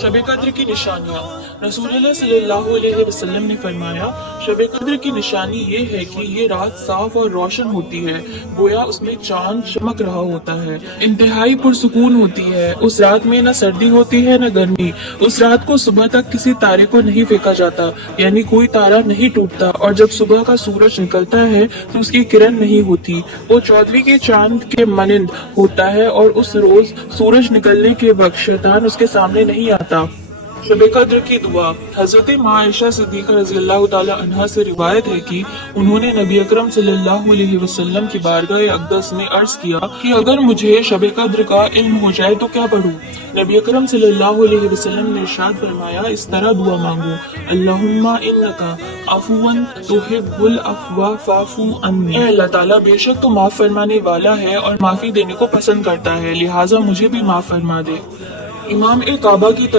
शब कद्र की निशानियाँ। रसूलुल्लाह सल्लल्लाहु अलैहि वसल्लम ने फरमाया, शब कद्र की निशानी ये है कि ये रात साफ और रोशन होती है, गोया उसमें चांद चमक रहा होता है, इंतहाई पुरसुकून होती है। उस रात में न सर्दी होती है न गर्मी। उस रात को सुबह तक किसी तारे को नहीं फेंका जाता, यानी कोई तारा नहीं टूटता, और जब सुबह का सूरज निकलता है तो उसकी किरण नहीं होती। वो 14वीं के चांद के मानिंद होता है, और उस रोज सूरज निकलने के वक्त शैतान उसके सामने नहीं आता। शब कद्र की दुआ। हजरत माँ आयशा सिद्दीक़ा रज़ियल्लाहु ताला अन्हा से रिवायत है कि उन्होंने नबी अकरम सल्लल्लाहु अलैहि वसल्लम की बारगाह अक़दस में अर्ज किया कि अगर मुझे शब कद्र का इल्म हो जाए तो क्या पढूं? नबी अकरम सल्लल्लाहु अलैहि वसल्लम ने इरशाद फरमाया, इस तरह दुआ मांगो, अल्लाहुम्मा इन्नका अफ़ुवन तुहिब्बुल अफ़्वा फ़अफ़ु अन्नी। ऐ अल्लाह ताला, बेशक तो माफ फरमाने वाला है और माफी देने को पसंद करता है, लिहाजा मुझे भी माफ फरमा दे। इमाम ए काबा की